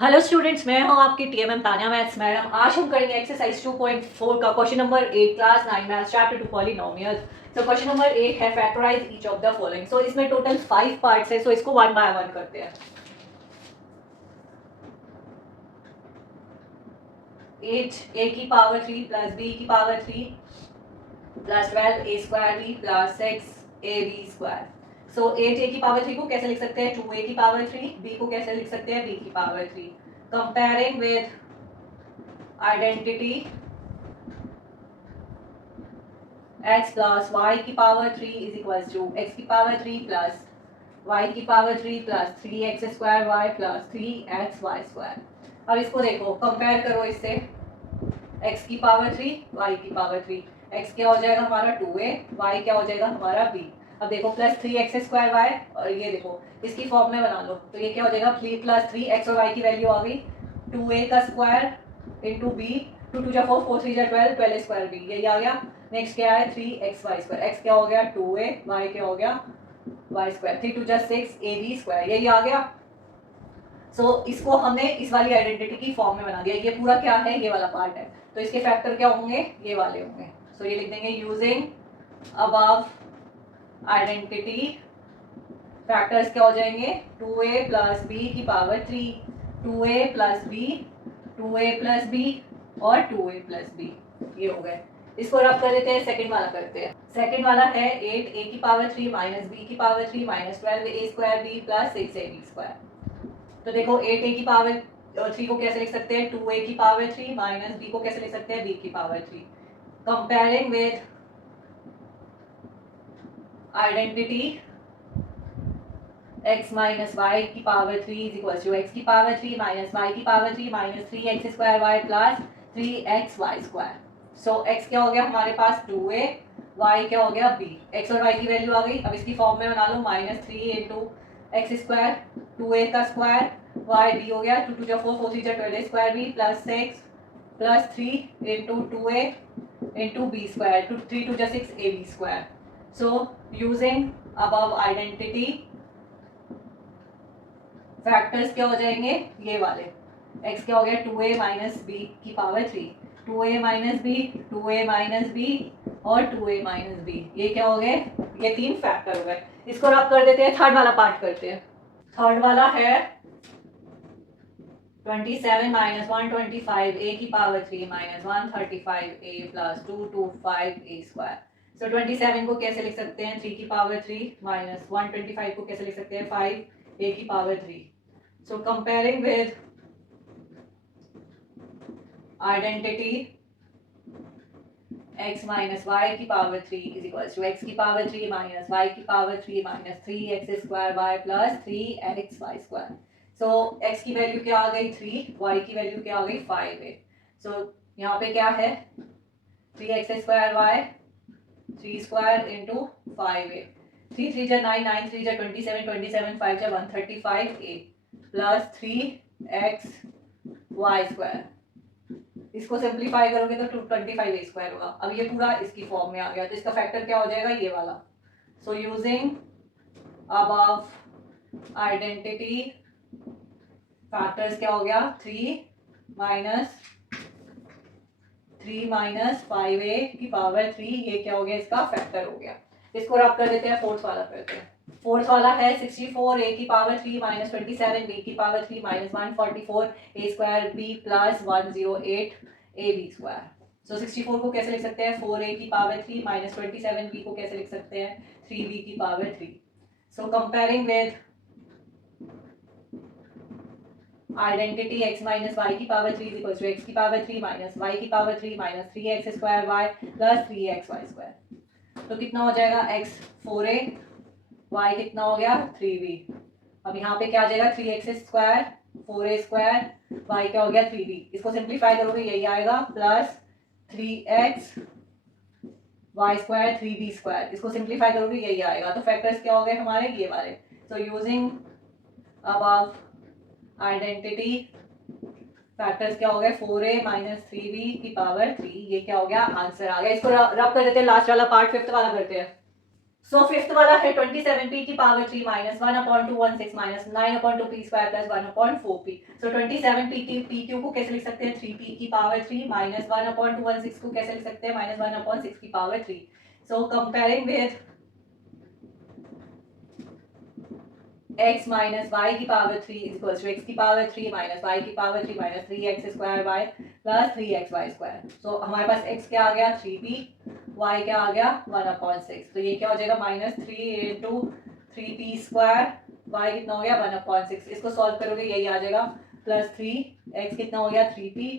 Hello students, मैं हूं आपकी टीएमएम तानिया मैथ्स मैडम। आज हम करेंगे एक्सरसाइज 2.4 का question number 8 class 9 maths chapter 2 polynomials. तो क्वेश्चन नंबर 8 है factorise each of the following. So इसमें टोटल 5 पार्ट्स है, सो इसको वन बाय वन करते हैं। 8 a की पावर 3 प्लस b की power 3 plus 12 a square b plus 6 a b square. So 8 a की पावर 3 को कैसे लिख सकते हैं? 2 a की पावर 3। b को कैसे लिख सकते हैं? b की power 3। Comparing with identity x plus Y की power 3 is equal to x की पावर 3 प्लस वाई की power 3 plus 3x square Y plus 3x Y square. अब इसको देखो, कंपेयर करो इससे। x की पावर 3 y की पावर 3, x क्या हो जाएगा हमारा 2a, y क्या हो जाएगा हमारा b। अब देखो प्लस 3x स्क्वायर वाई, और ये देखो इसकी फॉर्म में बना लो तो ये क्या हो जाएगा प्लस 3x और y की वैल्यू आ गई 2a का स्क्वायर इंटू b, 2 2 जा 4 4 3 जा 12 12 स्क्वायर b, यही आ गया। नेक्स्ट क्या है 3x वाई स्क्वायर, x क्या हो गया 2a, y क्या हो गया वाई स्क्वायर, 3 2 जा 6 a b स्क्वायर, यही आ गया। सो इसको हमने इस वाली आइडेंटिटी की फॉर्म में बना दिया। ये पूरा क्या है, ये वाला पार्ट है, तो इसके फैक्टर क्या होंगे, ये वाले होंगे। सो ये लिख देंगे यूजिंग अबव आइडेंटिटी फैक्टर्स क्या हो जाएंगे 2a प्लस बी की power 3, 2a plus B, 2a plus B और 2a प्लस बी, ये हो गए। इसको रब कर देते हैं, सेकंड वाला करते हैं। सेकंड वाला है 8 a की पावर 3 माइनस b की power 3 minus 12 a square b plus 6 a b square. तो देखो 8 a की पावर 3 को कैसे लिख सकते हैं 2a की पावर 3 माइनस b को कैसे लिख सकते हैं b की power 3। Comparing with identity x minus Y की power 3 is equal to x की पावर 3 माइनस वाई की power 3 minus 3x square Y plus 3x Y square. So x क्या हो गया हमारे पास 2a, y क्या हो गया b, x और y की वैल्यू आ गई। अब इसकी फॉर्म में बना लो minus 3 into X square 2a का स्क्वायर y b हो गया 2 2 जा 4 4 3 जा 12 square b plus 6 plus 3 into 2a into b square 3 2 जा 6 a b square. So using above identity factors क्या हो जाएंगे ये वाले। x क्या हो गया 2a माइनस बी की power 3, 2a minus B, 2a minus B और 2a माइनस बी, ये क्या हो गए, ये तीन फैक्टर हो गए। इसको रब कर देते हैं, थर्ड वाला पार्ट करते हैं। थर्ड वाला है 27 माइनस 125 a की power 3 minus 135 a plus 225 a square. So 27 को कैसे लिख सकते हैं 3 की पावर 3 माइनस 125 को कैसे लिख सकते हैं 5 a की power 3। So comparing with identity x minus y की power 3 is equals to x की पावर 3 minus y की power 3 minus 3x square y plus 3x y square। So x की वैल्यू क्या आ गई 3, y की वैल्यू क्या आ गई 5 है। So यहाँ पे क्या है 3x square y 3 square into 5 है, 3 3 जा 9 9 3 जा 27 27 5 जा 135 a plus 3x Y square. इसको सिंप्लीफाई करोगे तो 225 ए स्क्वायर होगा। अब ये पूरा इसकी फॉर्म में आ गया, तो इसका फैक्टर क्या हो जाएगा ये वाला। So using above identity factors क्या हो गया 3 माइनस 5a की पावर 3, ये क्या हो गया इसका फैक्टर हो गया। इसको रब कर देते हैं, फोर्थ वाला करते हैं। फोर्थ वाला है 64 a की पावर 3 माइनस 27 b की power 3 minus 144 a square b plus 108 a b square. So 64 को कैसे लिख सकते हैं 4a की पावर 3 माइनस 27 b को कैसे लिख सकते हैं 3b की power 3। So comparing with identity x minus Y की पावर 3 इक्वल टू एक्स की पावर 3 माइनस वाई की power 3 minus 3x square Y plus 3x Y square. तो कितना हो जाएगा x 4a, y कितना हो गया 3b। अब यहाँ पे क्या आ जाएगा 3x square 4a square y क्या हो गया 3b। इसको सिंप्लीफाई करोगे यही आएगा plus 3x Y square 3b square. इसको सिंप्लीफाई करोगे यही आएगा। तो फैक्टर्स क्या हो गए हमारे ये वाले। So using above identity factors क्या हो गए 4a माइनस 3b की पावर 3, ये क्या हो गया आंसर आ गया। इसको रब कर देते हैं, लास्ट वाला पार्ट फिफ्थ वाला करते हैं। सो फिफ्थ वाला है 27p की power 3 minus 1/216 minus 9/2p square plus 1/4p। सो 27p की pq को कैसे लिख सकते हैं 3p की पावर 3 माइनस 1/216 को कैसे लिख सकते हैं माइनस 1/6 की power 3। So comparing with x minus Y की power 3 is equal to x की पावर 3 माइनस वाई की power 3 minus 3x square Y plus 3xy square. So हमारे पास x क्या आ गया 3p, y क्या आ गया 1/6। तो ये क्या हो जाएगा minus 3 into 3p square, y कितना हो गया 1/6। इसको सॉल्व करोगे यही आ जाएगा प्लस 3x कितना हो गया 3p,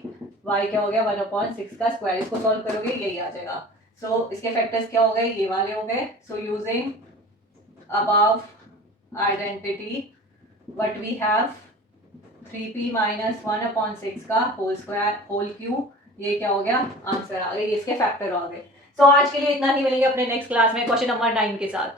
y क्या हो गया 1/6 का स्क्वायर। इसको सॉल्व करोगे यही आ जाएगा। सो इसके फैक्टर्स क्या हो गए ये वाले हो गए। So using above identity what we have 3p minus 1/6 का होल स्क्वायर होल क्यूब, ये क्या हो गया आंसर आ गए, इसके फैक्टर आ गए। सो आज के लिए इतना ही, मिलेंगे अपने नेक्स्ट क्लास में क्वेश्चन नंबर 9 के साथ।